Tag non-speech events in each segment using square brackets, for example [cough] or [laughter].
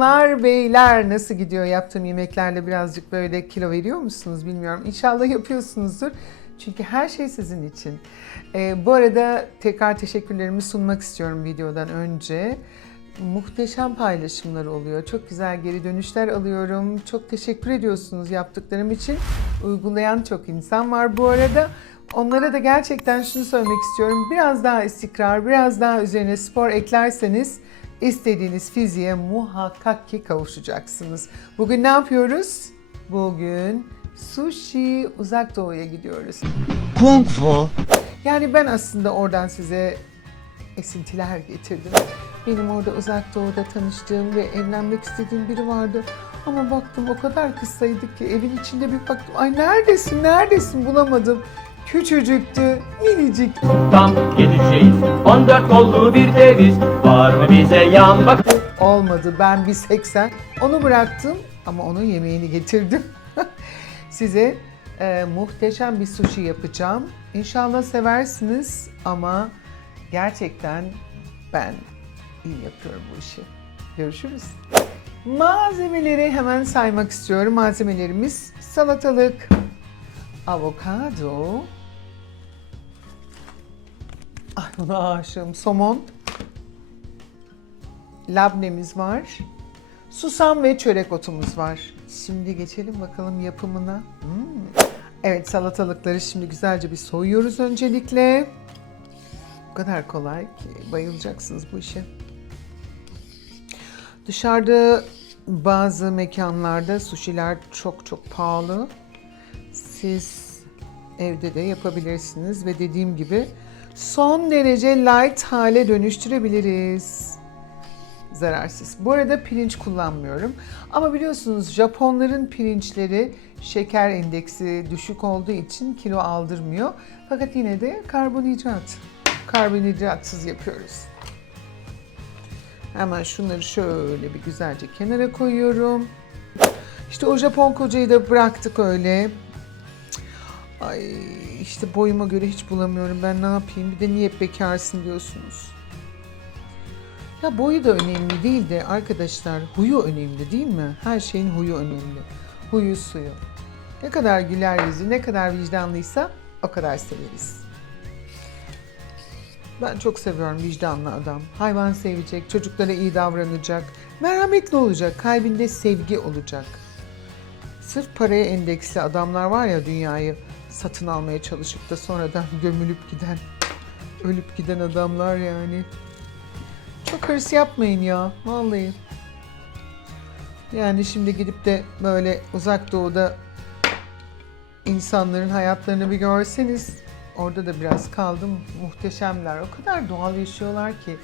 Merhabalar, nasıl gidiyor yaptığım yemeklerle birazcık böyle kilo veriyor musunuz bilmiyorum. İnşallah yapıyorsunuzdur. Çünkü her şey sizin için. Ee, bu arada tekrar teşekkürlerimi sunmak istiyorum videodan önce. Muhteşem paylaşımlar oluyor. Çok güzel geri dönüşler alıyorum. Çok teşekkür ediyorsunuz yaptıklarım için. Uygulayan çok insan var bu arada. Onlara da gerçekten şunu söylemek istiyorum. Biraz daha istikrar, biraz daha üzerine spor eklerseniz istediğiniz fiziğe muhakkak ki kavuşacaksınız. Bugün ne yapıyoruz? Bugün sushi uzak doğuya gidiyoruz. Kung Fu. Yani ben aslında oradan size esintiler getirdim. Benim orada uzak doğuda tanıştığım ve evlenmek istediğim biri vardı. Ama baktım o kadar kısaydık ki evin içinde bir baktım. Ay neredesin neredesin bulamadım. Küçücüktü, minicik. Tam geleceğiz 14 kollu bir deviz Var mı bize yan bak Olmadı ben bir 80. Onu bıraktım ama onun yemeğini getirdim. [laughs] Size e, muhteşem bir sushi yapacağım. İnşallah seversiniz ama gerçekten ben iyi yapıyorum bu işi. Görüşürüz. Malzemeleri hemen saymak istiyorum. Malzemelerimiz salatalık, avokado, ay buna aşığım, somon, labnemiz var. Susam ve çörek otumuz var. Şimdi geçelim bakalım yapımına. Hmm. Evet salatalıkları şimdi güzelce bir soyuyoruz öncelikle. Bu kadar kolay ki bayılacaksınız bu işe. Dışarıda bazı mekanlarda suşiler çok çok pahalı. Siz evde de yapabilirsiniz ve dediğim gibi son derece light hale dönüştürebiliriz zararsız. Bu arada pirinç kullanmıyorum. Ama biliyorsunuz Japonların pirinçleri şeker endeksi düşük olduğu için kilo aldırmıyor. Fakat yine de karbonhidrat. Karbonhidratsız yapıyoruz. Hemen şunları şöyle bir güzelce kenara koyuyorum. İşte o Japon kocayı da bıraktık öyle. Ay işte boyuma göre hiç bulamıyorum. Ben ne yapayım? Bir de niye bekarsın diyorsunuz. Ya boyu da önemli değil de arkadaşlar huyu önemli değil mi? Her şeyin huyu önemli. Huyu suyu. Ne kadar güler yüzü, ne kadar vicdanlıysa o kadar severiz. Ben çok seviyorum vicdanlı adam. Hayvan sevecek, çocuklara iyi davranacak, merhametli olacak, kalbinde sevgi olacak. Sırf paraya endeksli adamlar var ya dünyayı satın almaya çalışıp da sonradan [laughs] gömülüp giden, ölüp giden adamlar yani. Çok hırs yapmayın ya vallahi. Yani şimdi gidip de böyle uzak doğuda insanların hayatlarını bir görseniz orada da biraz kaldım muhteşemler. O kadar doğal yaşıyorlar ki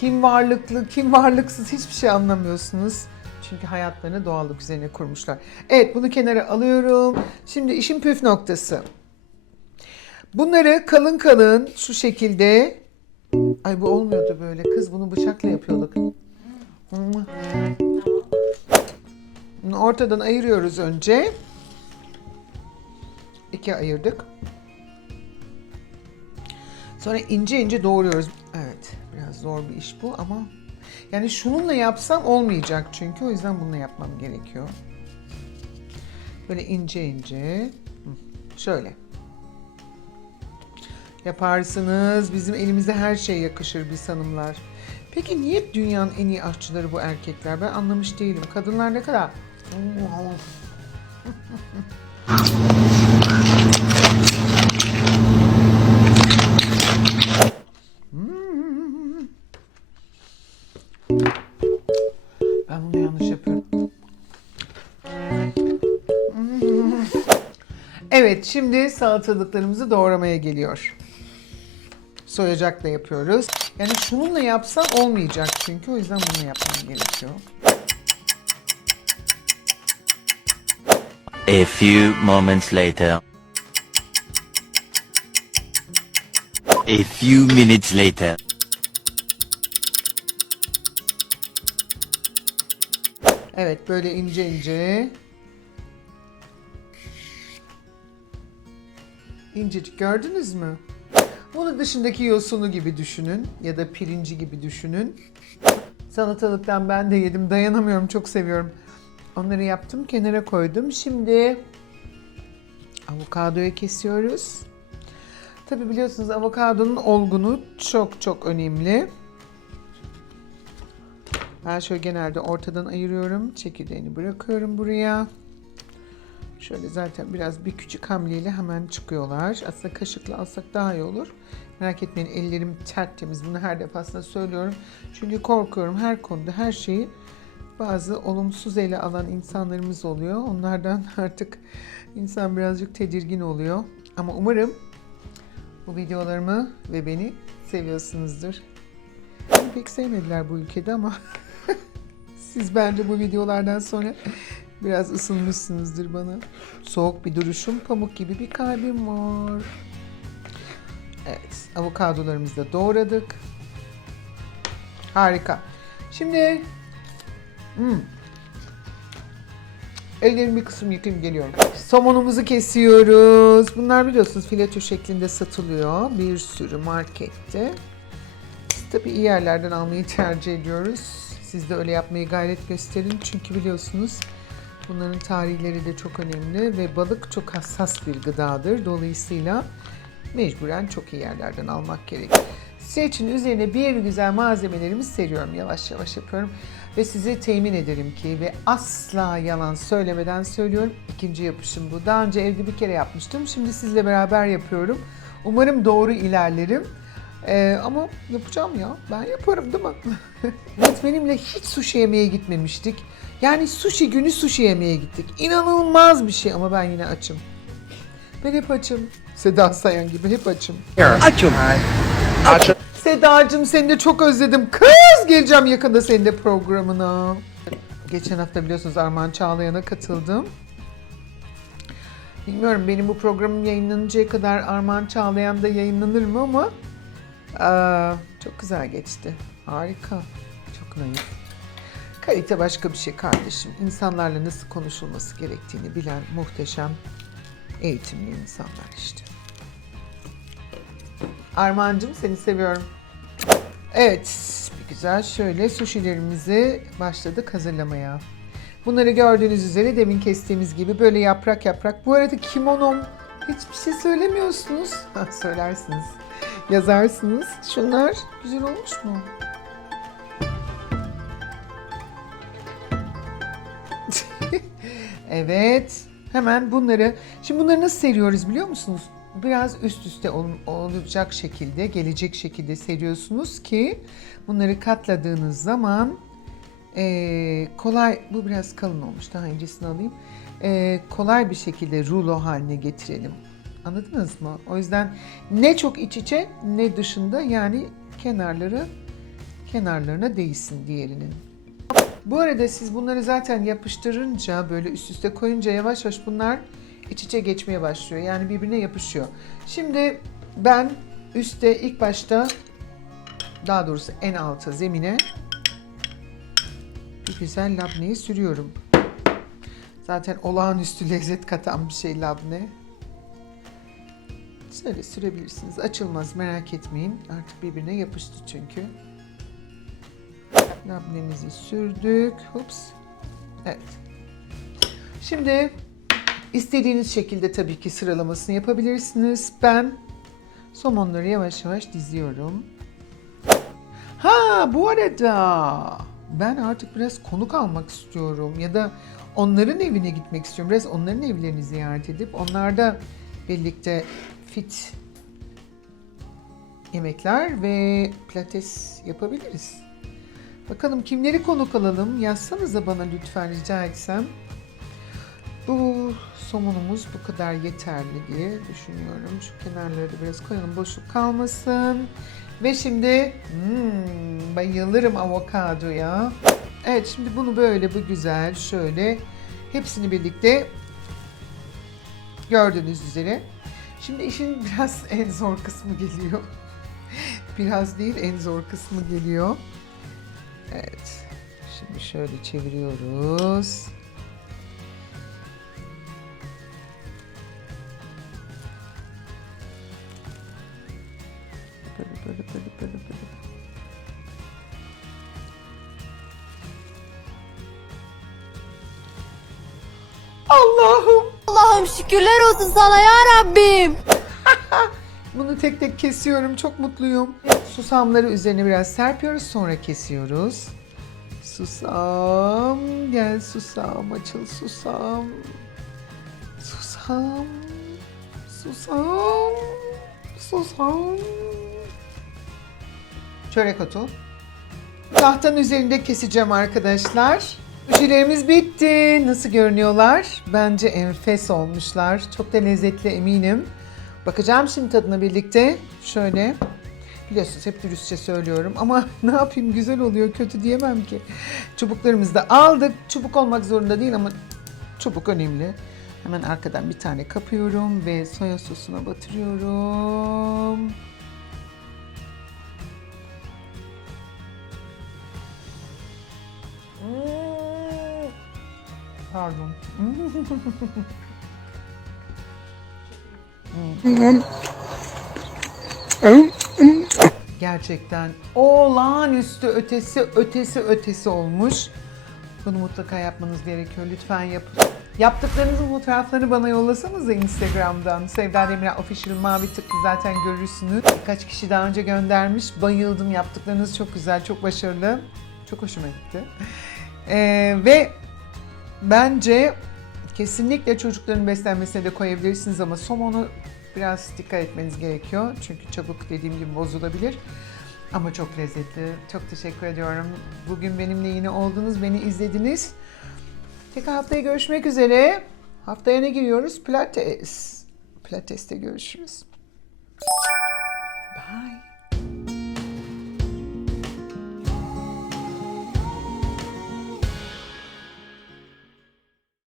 kim varlıklı kim varlıksız hiçbir şey anlamıyorsunuz. Çünkü hayatlarını doğallık üzerine kurmuşlar. Evet bunu kenara alıyorum. Şimdi işin püf noktası. Bunları kalın kalın şu şekilde Ay bu olmuyordu böyle. Kız bunu bıçakla yapıyorduk. Ortadan ayırıyoruz önce. İki ayırdık. Sonra ince ince doğruyoruz. Evet, biraz zor bir iş bu ama yani şununla yapsam olmayacak çünkü o yüzden bununla yapmam gerekiyor. Böyle ince ince. Şöyle. Yaparsınız. Bizim elimize her şey yakışır biz hanımlar. Peki niye dünyanın en iyi aşçıları bu erkekler? Ben anlamış değilim. Kadınlar ne kadar? Evet, şimdi salatalıklarımızı doğramaya geliyor. Soyacakla yapıyoruz. Yani şununla yapsam olmayacak çünkü o yüzden bunu yapmam gerekiyor. A few moments later. A few minutes later. Evet, böyle ince ince. İncecik gördünüz mü? Bunu dışındaki yosunu gibi düşünün ya da pirinci gibi düşünün. Salatalıktan ben de yedim, dayanamıyorum, çok seviyorum. Onları yaptım, kenara koydum. Şimdi avokadoyu kesiyoruz. Tabi biliyorsunuz avokadonun olgunu çok çok önemli. Ben şöyle genelde ortadan ayırıyorum. Çekirdeğini bırakıyorum buraya. Şöyle zaten biraz bir küçük hamleyle hemen çıkıyorlar. Aslında kaşıkla alsak daha iyi olur. Merak etmeyin ellerim tertemiz. Bunu her defasında söylüyorum. Çünkü korkuyorum her konuda her şeyi bazı olumsuz ele alan insanlarımız oluyor. Onlardan [laughs] artık insan birazcık tedirgin oluyor. Ama umarım bu videolarımı ve beni seviyorsunuzdur. Beni pek sevmediler bu ülkede ama [laughs] siz bence bu videolardan sonra biraz ısınmışsınızdır bana. Soğuk bir duruşum, pamuk gibi bir kalbim var. Evet, avokadolarımızı da doğradık. Harika. Şimdi hmm, ellerimi bir kısım yıkayıp geliyorum. Somonumuzu kesiyoruz. Bunlar biliyorsunuz fileto şeklinde satılıyor bir sürü markette. Tabii iyi yerlerden almayı tercih ediyoruz. Siz de öyle yapmayı gayret gösterin. Çünkü biliyorsunuz bunların tarihleri de çok önemli ve balık çok hassas bir gıdadır. Dolayısıyla mecburen çok iyi yerlerden almak gerek. Size için üzerine bir güzel malzemelerimi seriyorum. Yavaş yavaş yapıyorum. Ve size temin ederim ki ve asla yalan söylemeden söylüyorum. İkinci yapışım bu. Daha önce evde bir kere yapmıştım. Şimdi sizle beraber yapıyorum. Umarım doğru ilerlerim. Ee, ama yapacağım ya. Ben yaparım değil mi? [laughs] Öğretmenimle hiç sushi yemeye gitmemiştik. Yani sushi günü sushi yemeye gittik. İnanılmaz bir şey ama ben yine açım. Ben hep açım. Seda Sayan gibi hep açım. Açım. Açım. Sedacığım seni de çok özledim. Kız geleceğim yakında senin de programına. Geçen hafta biliyorsunuz Armağan Çağlayan'a katıldım. Bilmiyorum benim bu programım yayınlanıncaya kadar Armağan Çağlayan da yayınlanır mı ama aa, çok güzel geçti. Harika. Çok naif. Kalite başka bir şey kardeşim. İnsanlarla nasıl konuşulması gerektiğini bilen muhteşem eğitimli insanlar işte. Armağancığım seni seviyorum. Evet, bir güzel şöyle sushilerimizi başladık hazırlamaya. Bunları gördüğünüz üzere demin kestiğimiz gibi böyle yaprak yaprak. Bu arada kimonom hiçbir şey söylemiyorsunuz. [laughs] Söylersiniz. Yazarsınız. Şunlar güzel olmuş mu? [laughs] evet. Hemen bunları, şimdi bunları nasıl seriyoruz biliyor musunuz? Biraz üst üste ol- olacak şekilde, gelecek şekilde seriyorsunuz ki bunları katladığınız zaman eee, kolay, bu biraz kalın olmuş daha incesini alayım. Eee, kolay bir şekilde rulo haline getirelim. Anladınız mı? O yüzden ne çok iç içe ne dışında yani kenarları kenarlarına değsin diğerinin. Bu arada siz bunları zaten yapıştırınca böyle üst üste koyunca yavaş yavaş bunlar iç içe geçmeye başlıyor. Yani birbirine yapışıyor. Şimdi ben üstte ilk başta daha doğrusu en alta zemine bir güzel labneyi sürüyorum. Zaten olağanüstü [laughs] lezzet katan bir şey labne. Şöyle sürebilirsiniz. Açılmaz merak etmeyin. Artık birbirine yapıştı çünkü. Labnemizi sürdük. Hups. Evet. Şimdi istediğiniz şekilde tabii ki sıralamasını yapabilirsiniz. Ben somonları yavaş yavaş diziyorum. Ha bu arada ben artık biraz konuk almak istiyorum ya da onların evine gitmek istiyorum. Biraz onların evlerini ziyaret edip onlarda birlikte fit yemekler ve pilates yapabiliriz. Bakalım kimleri konuk alalım? Yazsanıza bana lütfen rica etsem. Bu somonumuz bu kadar yeterli diye düşünüyorum. Şu kenarları da biraz koyalım boşluk kalmasın. Ve şimdi hmm, bayılırım avokadoya. Evet şimdi bunu böyle bu güzel şöyle hepsini birlikte gördüğünüz üzere. Şimdi işin [laughs] biraz en zor kısmı geliyor. biraz değil en zor kısmı geliyor. Evet. Şimdi şöyle çeviriyoruz. Şükürler olsun sana ya Rabbim. [laughs] Bunu tek tek kesiyorum. Çok mutluyum. Susamları üzerine biraz serpiyoruz. Sonra kesiyoruz. Susam. Gel susam. Açıl susam. Susam. Susam. Susam. Çörek otu. Tahtanın üzerinde keseceğim arkadaşlar. Uçilerimiz bitti. Nasıl görünüyorlar? Bence enfes olmuşlar. Çok da lezzetli eminim. Bakacağım şimdi tadına birlikte. Şöyle. Biliyorsunuz hep dürüstçe söylüyorum ama [laughs] ne yapayım güzel oluyor kötü diyemem ki. Çubuklarımızı da aldık. Çubuk olmak zorunda değil ama çubuk önemli. Hemen arkadan bir tane kapıyorum ve soya sosuna batırıyorum. Pardon. Gerçekten olağanüstü ötesi ötesi ötesi olmuş. Bunu mutlaka yapmanız gerekiyor. Lütfen yapın. Yaptıklarınızın fotoğraflarını bana yollasanız da Instagram'dan. Sevda Demirel Official mavi tıklı zaten görürsünüz. Birkaç kişi daha önce göndermiş. Bayıldım. Yaptıklarınız çok güzel, çok başarılı. Çok hoşuma gitti. Ee, ve bence kesinlikle çocukların beslenmesine de koyabilirsiniz ama somonu biraz dikkat etmeniz gerekiyor. Çünkü çabuk dediğim gibi bozulabilir. Ama çok lezzetli. Çok teşekkür ediyorum. Bugün benimle yine oldunuz, beni izlediniz. Tekrar haftaya görüşmek üzere. Haftaya ne giriyoruz? Pilates. Pilates'te görüşürüz.